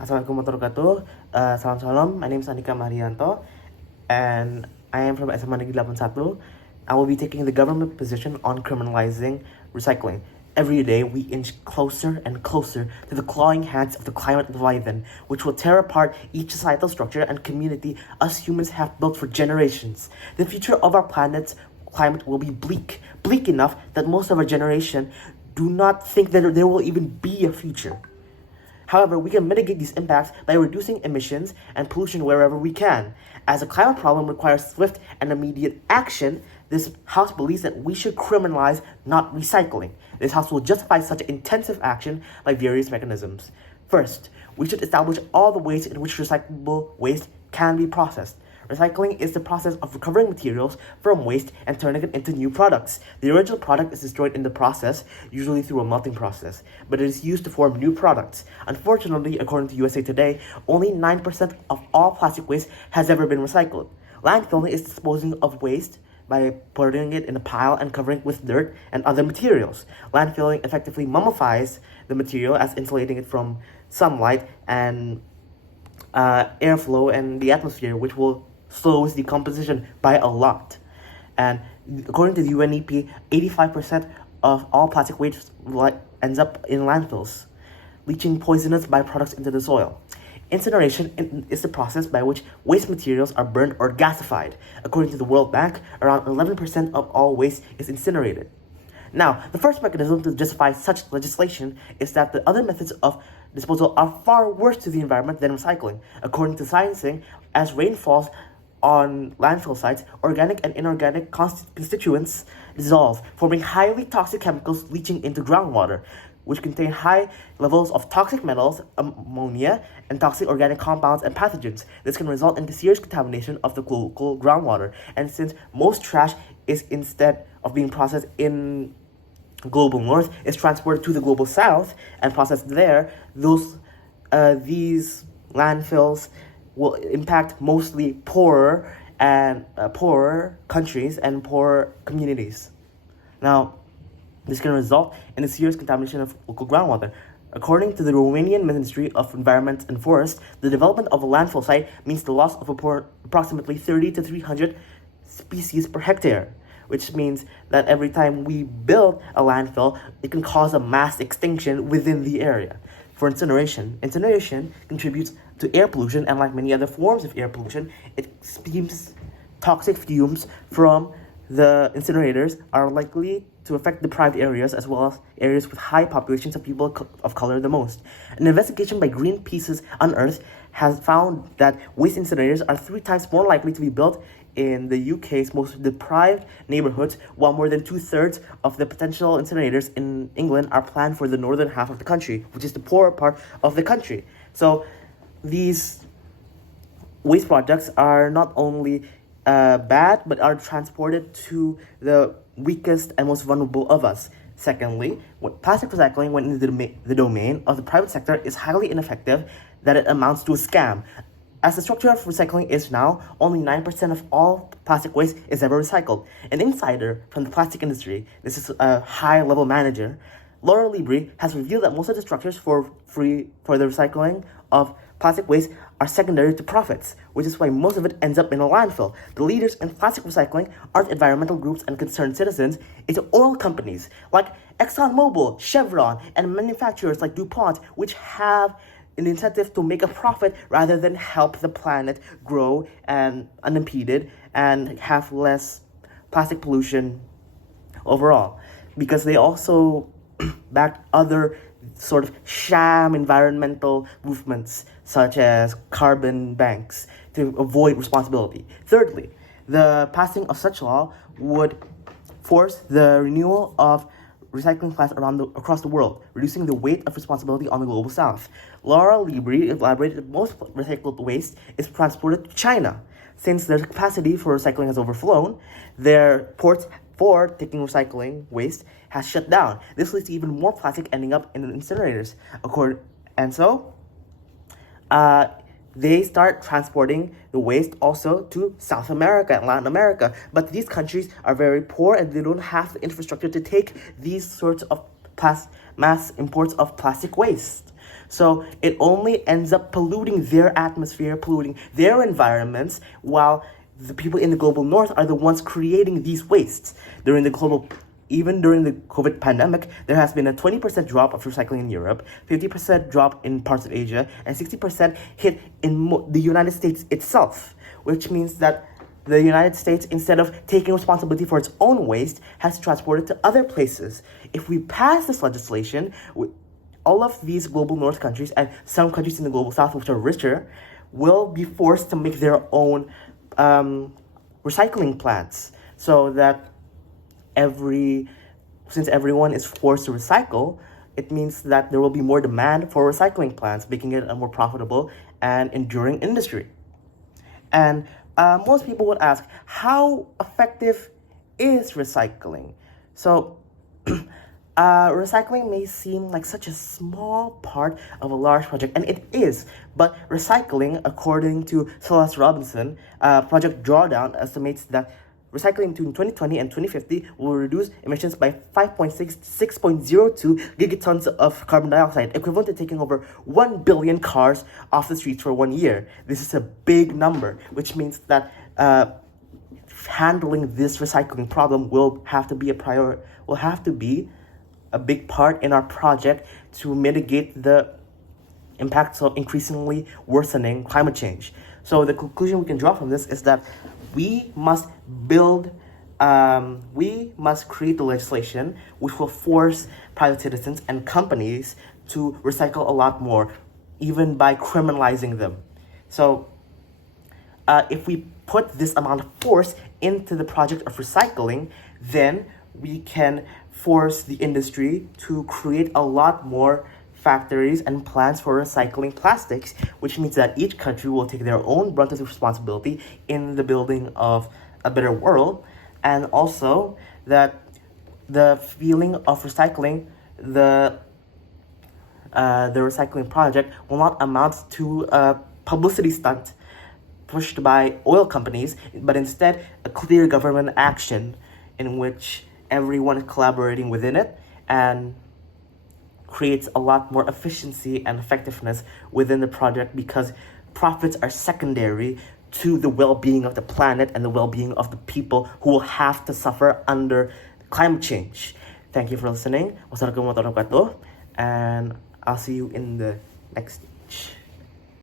Assalamualaikum warahmatullahi wabarakatuh. Salam salam. My name is Andhika Mahardianto, and I am from SMAN 81. I will be taking the government position on criminalizing recycling. Every day, we inch closer and closer to the clawing hands of the climate leviathan, which will tear apart each societal structure and community us humans have built for generations. The future of our planet's climate will be bleak enough that most of our generation do not think that there will even be a future. However, we can mitigate these impacts by reducing emissions and pollution wherever we can. As the climate problem requires swift and immediate action, this House believes that we should criminalize not recycling. This House will justify such intensive action by various mechanisms. First, we should establish all the ways in which recyclable waste can be processed. Recycling is the process of recovering materials from waste and turning it into new products. The original product is destroyed in the process, usually through a melting process, but it is used to form new products. Unfortunately, according to USA Today, only 9% of all plastic waste has ever been recycled. Landfilling is disposing of waste by putting it in a pile and covering it with dirt and other materials. Landfilling effectively mummifies the material as insulating it from sunlight and airflow and the atmosphere, which will slows decomposition by a lot. And according to the UNEP, 85% of all plastic waste ends up in landfills, leaching poisonous byproducts into the soil. Incineration is the process by which waste materials are burned or gasified. According to the World Bank, around 11% of all waste is incinerated. Now, the first mechanism to justify such legislation is that the other methods of disposal are far worse to the environment than recycling. According to sciencing, as rain falls on landfill sites, organic and inorganic constituents dissolve, forming highly toxic chemicals leaching into groundwater, which contain high levels of toxic metals, ammonia, and toxic organic compounds and pathogens. This can result in serious contamination of the local groundwater. And since most trash is, instead of being processed in global north, is transported to the global south and processed there, these landfills will impact mostly poorer countries and poorer communities. Now, this can result in a serious contamination of local groundwater. According to the Romanian Ministry of Environment and Forest, the development of a landfill site means the loss of approximately 30 to 300 species per hectare, which means that every time we build a landfill, it can cause a mass extinction within the area. For incineration contributes to air pollution, and like many other forms of air pollution, it spews toxic fumes from the incinerators are likely to affect deprived areas as well as areas with high populations of people of color the most. An investigation by Greenpeace's Unearthed has found that waste incinerators are 3 times more likely to be built in the UK's most deprived neighborhoods, while more than 2/3 of the potential incinerators in England are planned for the northern half of the country, which is the poorer part of the country. So these waste projects are not only bad, but are transported to the weakest and most vulnerable of us. Secondly, plastic recycling, when in the domain of the private sector, is highly ineffective, that it amounts to a scam. As the structure of recycling is now, only 9% of all plastic waste is ever recycled. An insider from the plastic industry, this is a high-level manager, Laura Libri, has revealed that most of the structures for the recycling of plastic waste are secondary to profits, which is why most of it ends up in a landfill. The leaders in plastic recycling aren't environmental groups and concerned citizens, it's oil companies like ExxonMobil, Chevron, and manufacturers like DuPont, which have an incentive to make a profit rather than help the planet grow and unimpeded and have less plastic pollution overall, because they also back other sort of sham environmental movements such as carbon banks to avoid responsibility. Thirdly, the passing of such law would force the renewal of recycling plants across the world, reducing the weight of responsibility on the global south. Laura Libri elaborated that most recycled waste is transported to China. Since their capacity for recycling has overflown, their ports for taking recycling waste has shut down. This leads to even more plastic ending up in the incinerators. They start transporting the waste also to South America and Latin America. But these countries are very poor and they don't have the infrastructure to take these sorts of mass imports of plastic waste. So it only ends up polluting their atmosphere, polluting their environments, while the people in the global north are the ones creating these wastes. Even during the COVID pandemic, there has been a 20% drop of recycling in Europe, 50% drop in parts of Asia, and 60% hit in the United States itself, which means that the United States, instead of taking responsibility for its own waste, has transported to other places. If we pass this legislation, all of these global north countries and some countries in the global south, which are richer, will be forced to make their own recycling plants, so that since everyone is forced to recycle, it means that there will be more demand for recycling plants, making it a more profitable and enduring industry. And most people would ask, how effective is recycling? So recycling may seem like such a small part of a large project, and it is, but recycling, according to Celeste Robinson, Project Drawdown estimates that recycling between 2020 and 2050 will reduce emissions by 6.02 gigatons of carbon dioxide, equivalent to taking over 1 billion cars off the streets for 1 year. This is a big number, which means that handling this recycling problem will have to be a big part in our project to mitigate the impacts of increasingly worsening climate change. So the conclusion we can draw from this is that we must create the legislation which will force private citizens and companies to recycle a lot more, even by criminalizing them. So if we put this amount of force into the project of recycling, then we can force the industry to create a lot more factories and plants for recycling plastics, which means that each country will take their own brunt of responsibility in the building of a better world, and also that the feeling of recycling, the recycling project will not amount to a publicity stunt pushed by oil companies, but instead a clear government action in which everyone is collaborating within it and creates a lot more efficiency and effectiveness within the project, because profits are secondary to the well-being of the planet and the well-being of the people who will have to suffer under climate change. Thank you for listening. Wassalamualaikum warahmatullahi wabarakatuh, and I'll see you in the next stage.